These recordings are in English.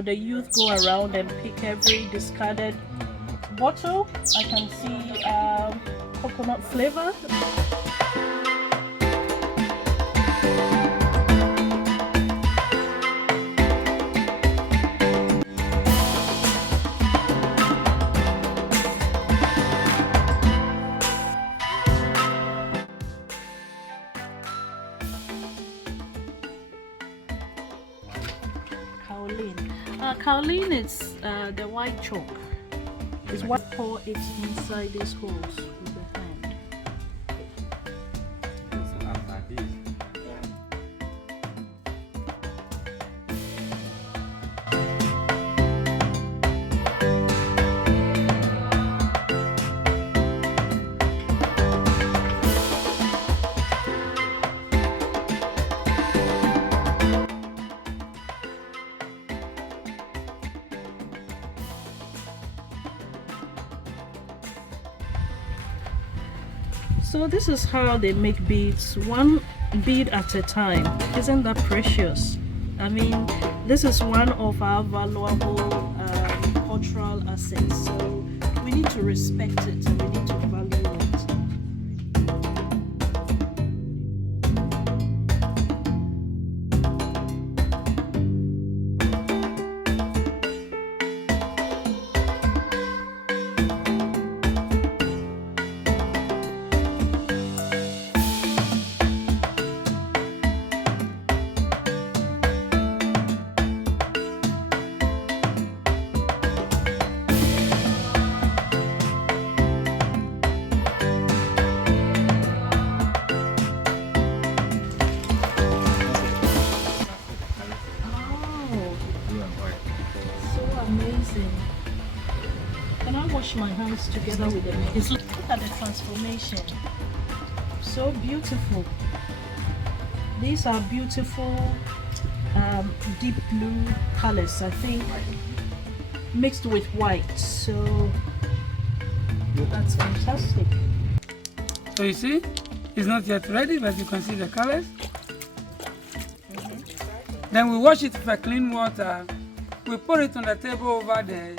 or the youth go around and pick every discarded bottle. I can see coconut flavor. Kaolin is the white chalk. It's what pour it inside these holes with the hand. So this is how they make beads, one bead at a time. Isn't that precious? I mean, this is one of our valuable cultural assets. So we need to respect it and we need to value it. Amazing. Can I wash my hands together with them? Look at the transformation. So beautiful. These are beautiful deep blue colors, I think, mixed with white. So that's fantastic. So you see, it's not yet ready, but you can see the colors. Then we wash it with clean water. We put it on the table over there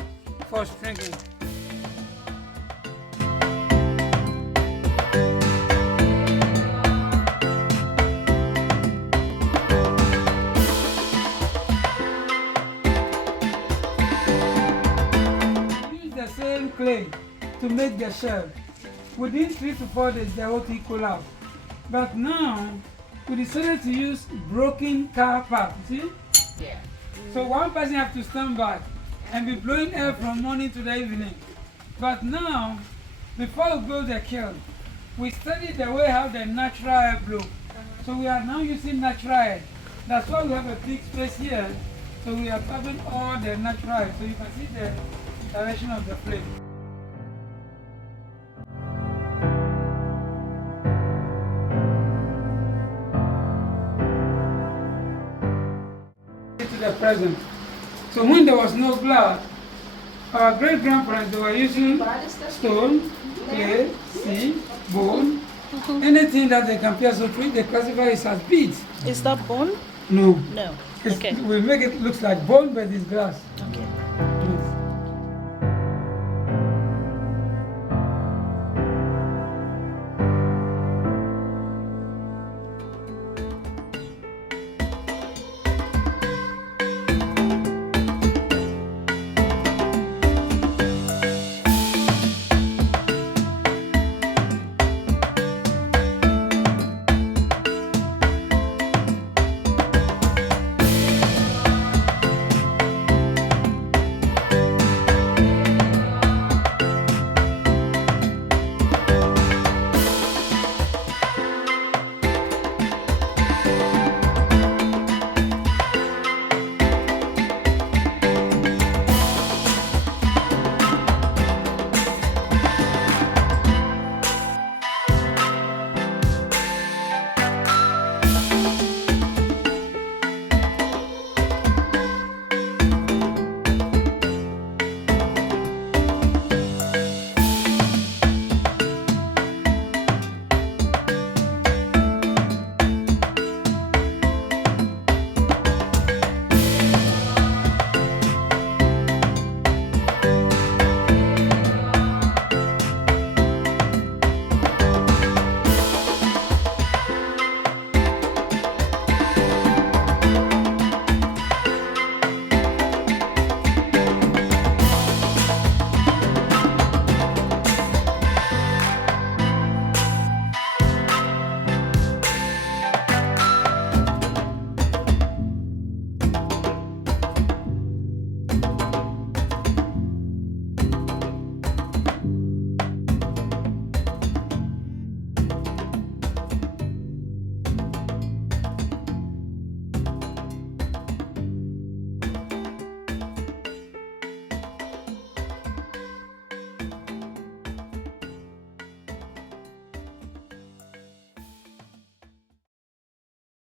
for stringing. We use the same clay to make the shell. Within 3 to 4 days, the whole thing collapsed. But now, we decided to use broken car parts. See? Yeah. So one person has to stand back and be blowing air from morning to the evening. But now, before we build the kiln, we studied the way how the natural air blow. So we are now using natural air. That's why we have a big space here. So we are covering all the natural air. So you can see the direction of the flame. The present. So when there was no glass, our great grandparents, they were using stone, clay, seed, bone, anything that they can pierce or treat, they classify it as beads. Is that bone? No. No. Okay. We make it look like bone, but it's glass. Okay.